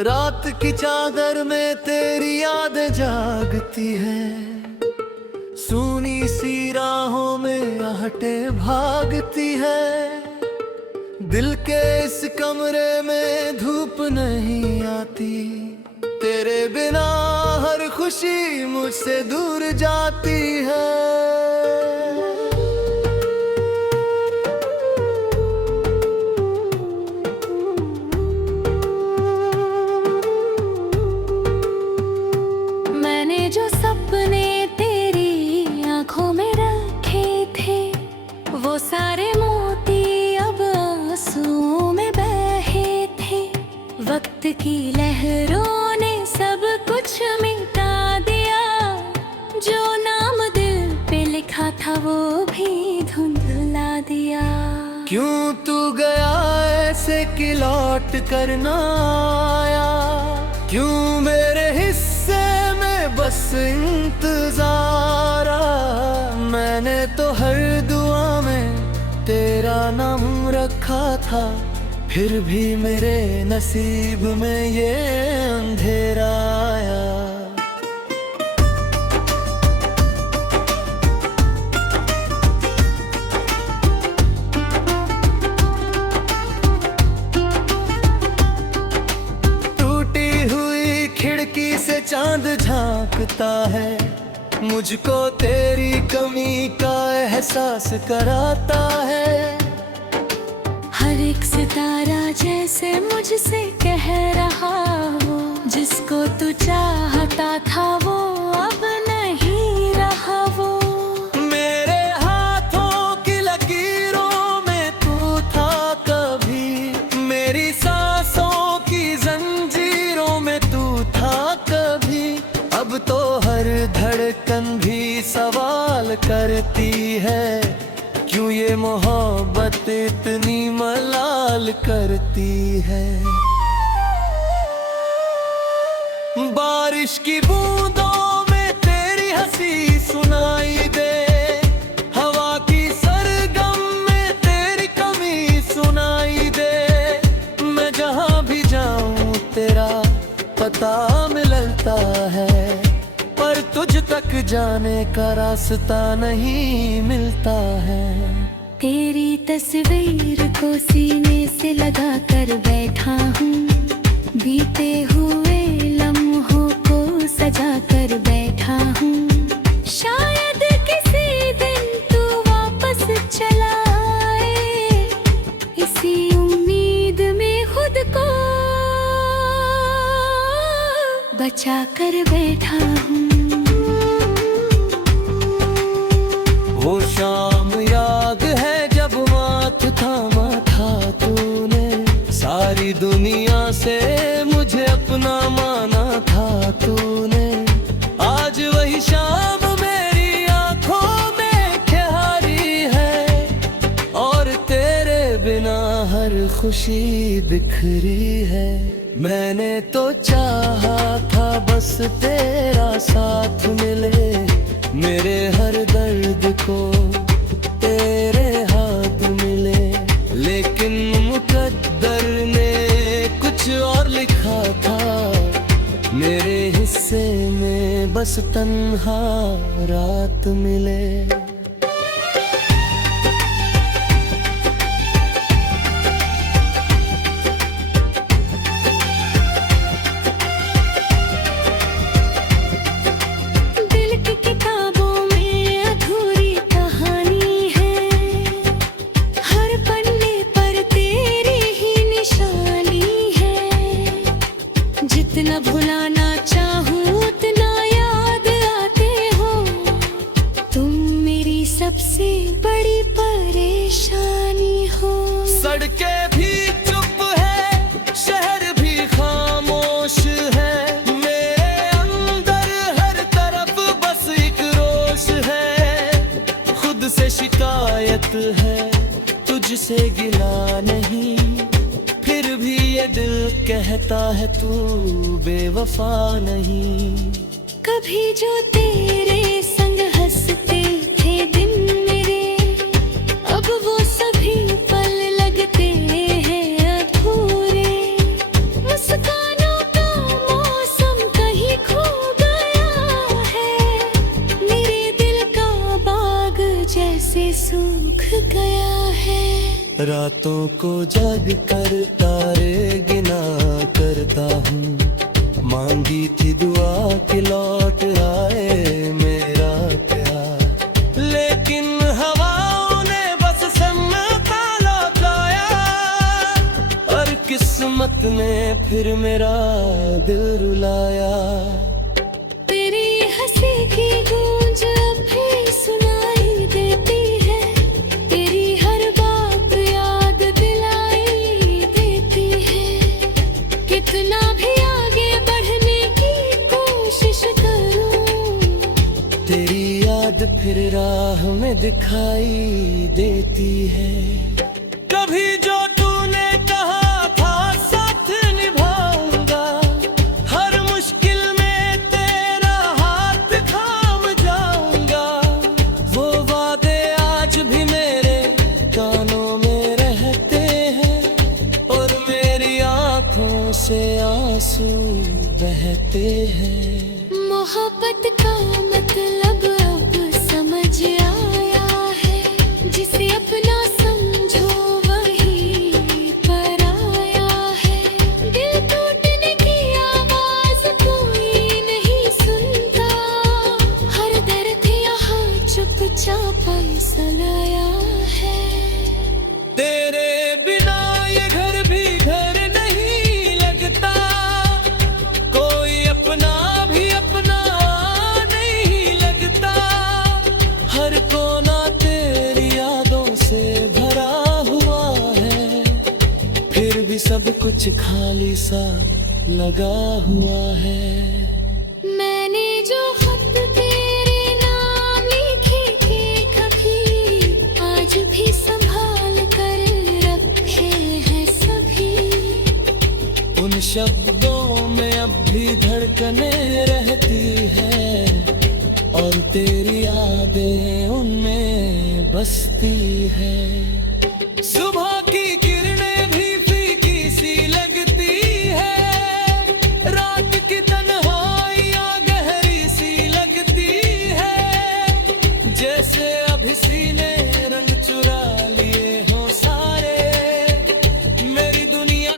रात की चादर में तेरी याद जागती है, सूनी सी राहों में आहटे भागती है। दिल के इस कमरे में धूप नहीं आती, तेरे बिना हर खुशी मुझसे दूर जाती है। मैंने जो सपने तेरी आंखों में रखे थे, वो सारे मोती अब आंसुओं में बहे थे। वक्त की लहरों ने सब कुछ मिटा दिया, जो नाम दिल पे लिखा था वो भी धुंधला दिया। क्यों तू गया ऐसे कि लौट कर ना आया, क्यों मेरे हिस्से में बस इंतजार। मैंने तो हर दुआ में तेरा नाम रखा था, फिर भी मेरे नसीब में ये अंधेरा आया। खिड़की से चांद झांकता है, मुझको तेरी कमी का एहसास कराता है। हर एक सितारा जैसे मुझसे कह रहा हो, जिसको तू चाहता था वो अब नहीं रहा। वो मेरे हाथों की लकीरों में तू था कभी, मेरी सांसों की जंजीरों में तू था कभी। अब तो हर धड़कन भी सवाल करती है, क्यों ये मोहब्बत इतनी मलाल करती है। बारिश की बूंदों में तेरी हंसी सुनाई दे, हवा की सरगम में तेरी कमी सुनाई दे। मैं जहाँ भी जाऊँ तेरा पता मिलता है, पर तुझ तक जाने का रास्ता नहीं मिलता है। तेरी तस्वीर को सीने से लगा कर बैठा हूँ, बीते हुए लम्हों को सजा कर बैठा हूँ। शायद किसी दिन तू वापस चला आए, इसी उम्मीद में खुद को बचा कर बैठा हूँ। वो शाम याद है जब माथ थामा था तूने, सारी दुनिया से मुझे अपना माना था तूने। आज वही शाम मेरी आंखों में ख्यारी है, और तेरे बिना हर खुशी बिखरी है। मैंने तो चाहा था बस तेरा साथ मिले, मेरे हर दर्द को तेरे हाथ मिले। लेकिन मुकद्दर ने कुछ और लिखा था, मेरे हिस्से में बस तन्हा रात मिले। जितना भुलाना चाहूँ उतना याद आते हो, तुम मेरी सबसे बड़ी परेशानी हो। सड़कें भी चुप है, शहर भी खामोश है, मेरे अंदर हर तरफ बस एक रोष है। खुद से शिकायत है, तुझसे गिला नहीं, फिर भी ये दिल कहता है तू बेवफा नहीं। कभी जो तेरे संग हंसते थे दिन मेरे, अब वो सभी पल लगते हैं अधूरे। मुस्कानों पे रातों को जग कर तारे गिना करता हूँ। मांगी थी दुआ कि लौट आए मेरा प्यार, लेकिन हवाओं ने बस सन्नाटा लौटाया। और किस्मत ने फिर मेरा दिल रुलाया। तेरी हंसी की गूंज अब भी सुनाई देती है, तेरी हर बात याद दिलाई देती है। कितना भी आगे बढ़ने की कोशिश करूं, तेरी याद फिर राह में दिखाई देती है। कभी जो तूने कहा था साथ निभाऊंगा, हर मुश्किल में तेरा हाथ थाम जाऊंगा। वो वादे आज भी मेरे कानों में रहते हैं, और मेरी आंखों से आंसू बहते हैं। मोहब्बत का मतलब अब समझ आया है, जिसे अपना समझो वही पराया है। दिल टूटने की आवाज कोई नहीं सुनता, हर दर्द यहाँ चुपचाप फैसलाया है। तेरे बिना ये घर भी घर नहीं लगता, कोई अपना भी अपना नहीं लगता। हर कोना तेरी यादों से भरा हुआ है, फिर भी सब कुछ खाली सा लगा हुआ है। मैंने जो खत तेरे नाम लिखे थे कभी, आज भी संभाल कर रखे हैं सभी। उन शब्दों में अब भी धड़कने रहती है, और तेरी यादें उनमें बसती है। सुबह की किरणें भी फीकी सी लगती है, रात की तन्हाइयाँ गहरी सी लगती है। जैसे अभी सीने रंग चुरा लिए हों सारे, मेरी दुनिया।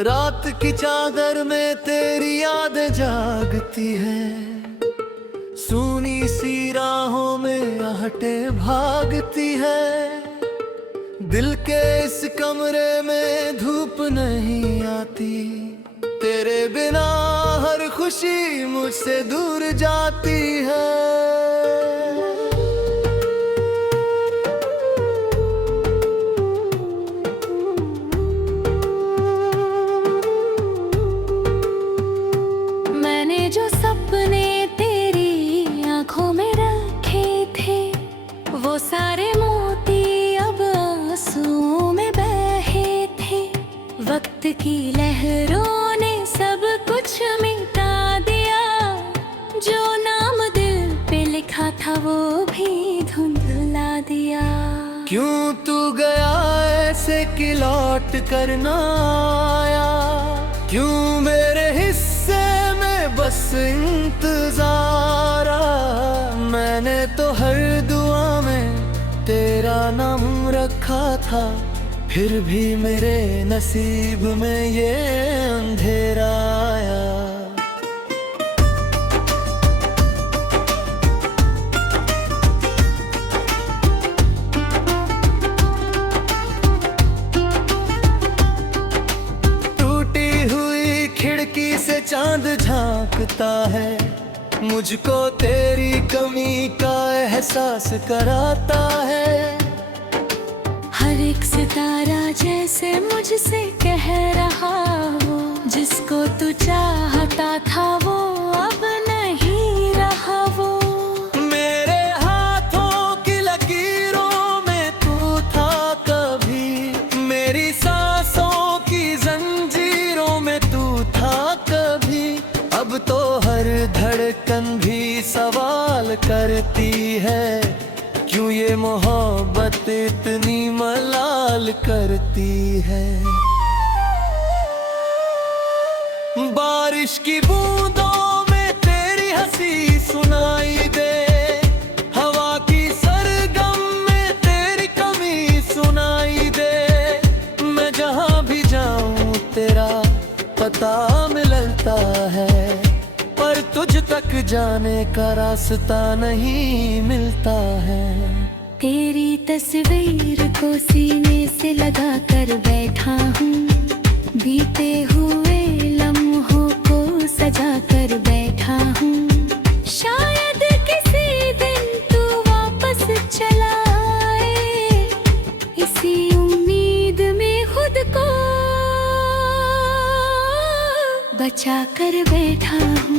रात की चादर में तेरी याद जागती है, सूनी सी राहों में आहटे भागती है। दिल के इस कमरे में धूप नहीं आती, तेरे बिना हर खुशी मुझसे दूर जाती है। मैंने जो सपने तेरी आंखों में रखे थे, वो सारे मोती अब आंसुओं में बहे थे। वक्त की लहरों ने सब कुछ मिटा दिया, जो नाम दिल पे लिखा था वो भी धुंधला दिया। क्यों तू गया ऐसे कि लौट कर ना आया, क्यों मेरे हिस्से में बस इंतजार। मैंने तो हर दुआ में तेरा नाम रखा था, फिर भी मेरे नसीब में ये अंधेरा आया। चांद झांकता है, मुझको तेरी कमी का एहसास कराता है। हर एक सितारा जैसे मुझसे कह रहा हो, जिसको तू चाहता था वो अब नहीं रहा। वो मेरे हाथों की लकीरों में तू था कभी, मेरी सांसों की जंजीरों में तू था कभी। अब तो हर धड़कन भी सवाल करती है, क्यों ये मोहब्बत इतनी मलाल करती है। बारिश की बूंदों में तेरी हंसी सुनाई दे, हवा की सरगम में तेरी कमी सुनाई दे। मैं जहाँ भी जाऊँ तेरा पता मिलता है, पर तुझ तक जाने का रास्ता नहीं मिलता है। तेरी तस्वीर को सीने से लगा कर बैठा हूँ, बीते हुए लम्हों को सजा कर बैठा हूँ। शायद किसी दिन तू वापस चला आए, इसी उम्मीद में खुद को बचा कर बैठा हूँ।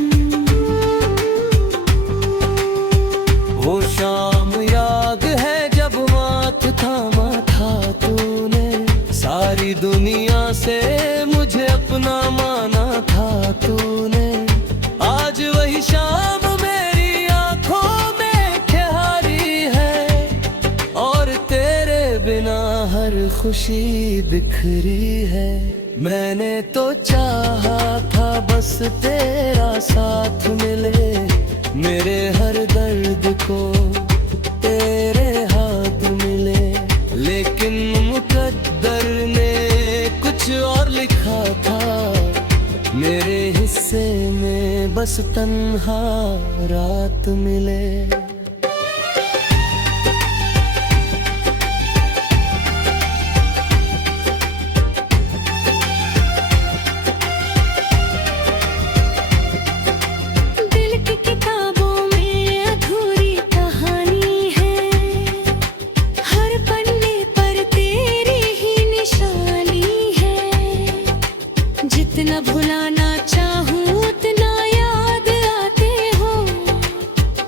वो शाम याद है जब हाथ थामा था तूने, सारी दुनिया से मुझे अपना माना था तूने। आज वही शाम मेरी आंखों में खिहारी है, और तेरे बिना हर खुशी बिखरी है। मैंने तो चाहा था बस तेरा साथ मिले, मेरे हर दर्द को तेरे हाथ मिले। लेकिन मुकद्दर ने कुछ और लिखा था, मेरे हिस्से में बस तन्हा रात मिले। जितना भुलाना चाहूँ उतना याद आते हो,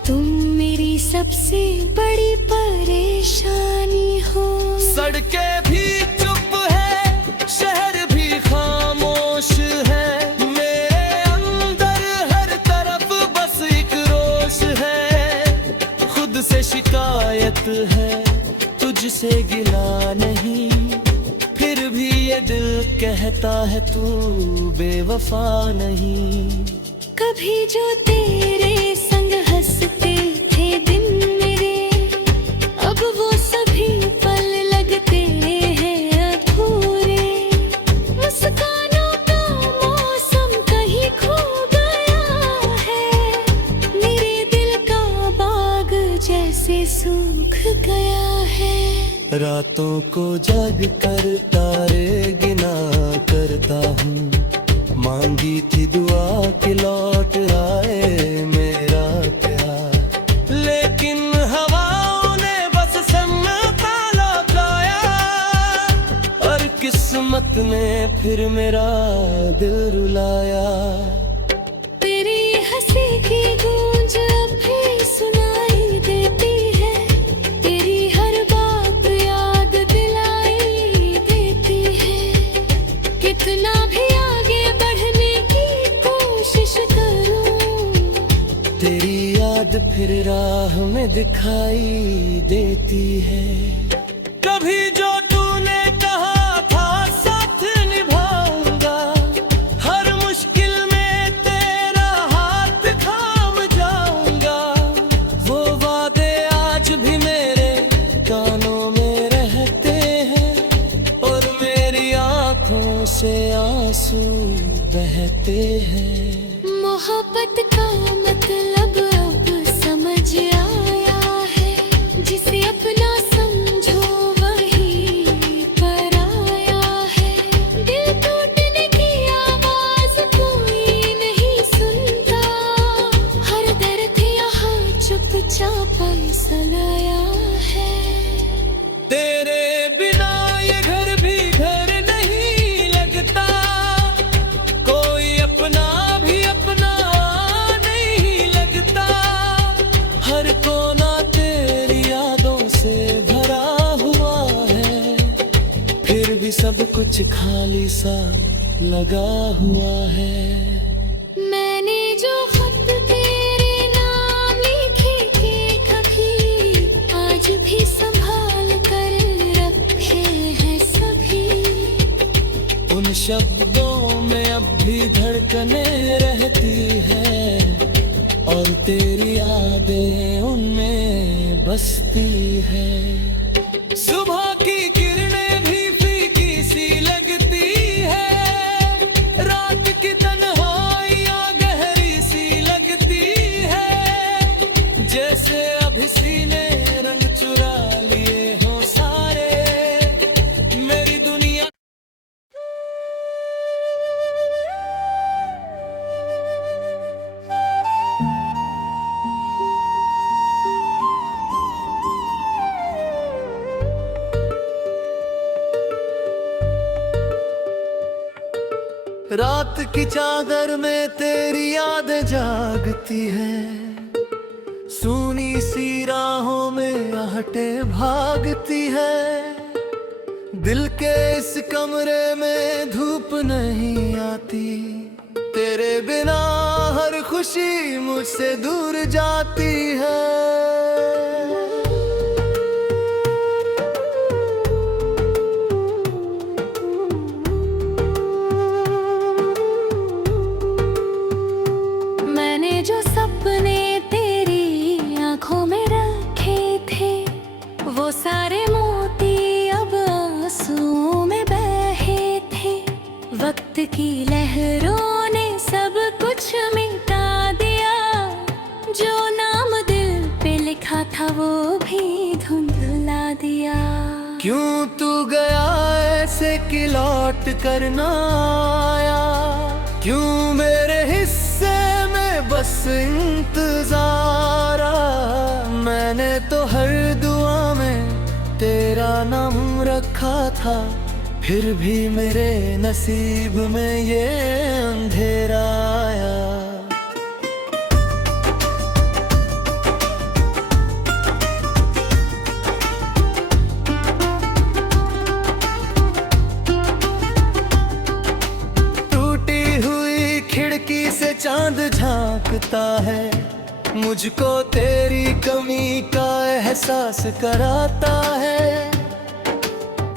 तुम मेरी सबसे बड़ी परेशानी हो। सड़कें भी चुप है, शहर भी खामोश है, मेरे अंदर हर तरफ बस एक रोष है। खुद से शिकायत है, तुझसे गिला नहीं, फिर भी ये दिल कहता है तू बेवफा नहीं। कभी जो तेरे संग हंसते थे दिन मेरे, अब वो सभी पल लगते हैं अधूरे। मुस्कानों का मौसम कहीं खो गया है, मेरे दिल का बाग जैसे सूख गया है। रातों को जग कर तारे गिना करता हूँ, मांगी थी दुआ कि लौट आए मेरा प्यार। लेकिन हवाओं ने बस सन्नाटा लौटाया, और किस्मत ने फिर मेरा दिल रुलाया। तेरी हंसी की गूंज अब भी सुनाई देती है, तेरी हर बात याद दिलाई देती है। कितना भी आगे बढ़ने की कोशिश करूं, तेरी याद फिर राह में दिखाई देती है। कभी जो तूने कहा था साथ निभाऊंगा, हर मुश्किल में तेरा हाथ थाम जाऊंगा। वो वादे आज भी मेरे कानों में रहते हैं, और मेरी आंखों से आंसू बहते हैं। मोहब्बत का मतलब अब समझ आया है, जिसे अपना समझो वही पराया है। दिल टूटने की आवाज कोई नहीं सुनता, हर दर्द यहाँ चुपचाप फैसलाया है। तेरे बिना ये घर भी घर नहीं लगता, कोई अपना भी अपना नहीं लगता। हर कोना तेरी यादों से भरा हुआ है, फिर भी सब कुछ खाली सा लगा हुआ है। मैंने जो खत तेरे नाम लिखे थे कभी, आज भी उन शब्दों में अब भी धड़कने रहती है, और तेरी यादें उनमें बसती है। सुबह की किरणें भी फीकी सी लगती है, रात की तन्हाइयाँ गहरी सी लगती है, जैसे अभी सीने रंग चुरा लिए हों सारे, मेरी दुनिया। रात की चादर में तेरी याद जागती है, सूनी सी राहों में आहटें भागती है। दिल के इस कमरे में धूप नहीं आती, तेरे बिना हर खुशी मुझसे दूर जाती है। मैंने जो सपने तेरी आंखों में रखे थे, वो सारे मोती अब आंसुओं में बहे थे। वक्त की लहरों ने सब कुछ मिटा दिया, जो नाम दिल पे लिखा था वो भी धुंधला दिया। क्यों तू गया ऐसे कि लौट कर ना आया, क्यों मेरे हिस्से में बस इंतजार। मैंने तो हर दुआ में तेरा नाम रखा था, फिर भी मेरे नसीब में ये अंधेरा आया। चांद झांकता है, मुझको तेरी कमी का एहसास कराता है।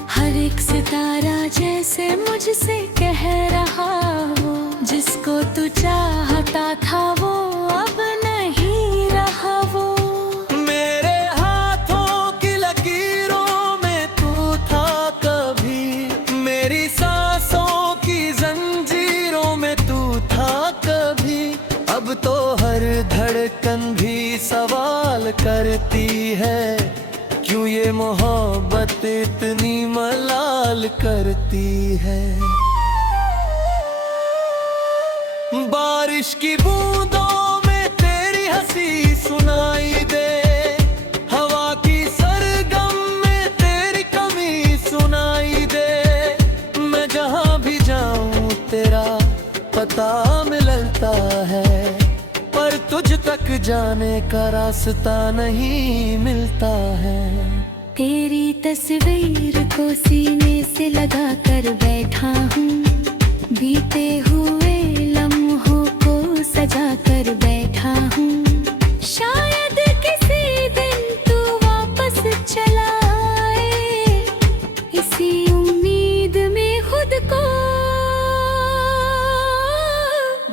हर एक सितारा जैसे मुझसे कह रहा हो, जिसको तू चाहता था वो अब नहीं रहा। वो मेरे हाथों की लकीरों में तू था कभी, मेरी सांसों की जंजीरों में तू था कभी। अब तो हर धड़कन भी सवाल करती है, क्यों ये मोहब्बत इतनी मलाल करती है। बारिश की बूंदों में तेरी हंसी सुनाई दे, हवा की सरगम में तेरी कमी सुनाई दे। मैं जहाँ भी जाऊँ तेरा पता मिलता है, पर तुझ तक जाने का रास्ता नहीं मिलता है। तेरी तस्वीर को सीने से लगा कर बैठा हूँ, बीते हुए लम्हों को सजा कर बैठा हूँ। शायद किसी दिन तू वापस चला आए, इसी उम्मीद में खुद को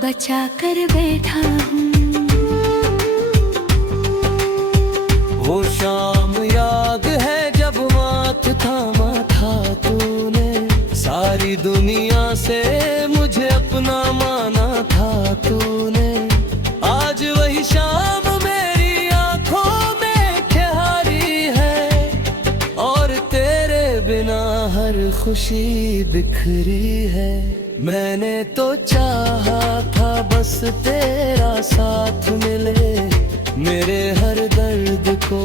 बचा कर बैठा हूँ। वो शाम याद है जब माथ थामा था तूने, सारी दुनिया से मुझे अपना माना था तूने। आज वही शाम मेरी आंखों में खिहारी है, और तेरे बिना हर खुशी बिखरी है। मैंने तो चाहा था बस तेरा साथ मिले, मेरे हर दर्द को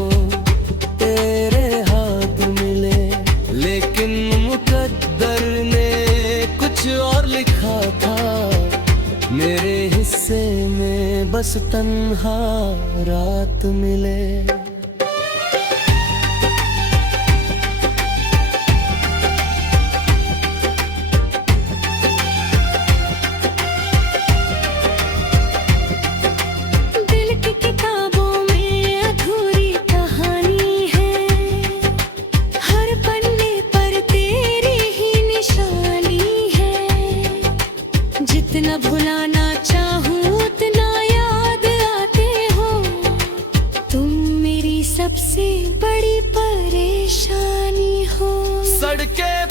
तेरे हाथ मिले। लेकिन मुकद्दर ने कुछ और लिखा था, मेरे हिस्से में बस तन्हा रात मिले। हर पन्ने पर तेरी ही निशानी है। सबसे बड़ी परेशानी हो। सड़कें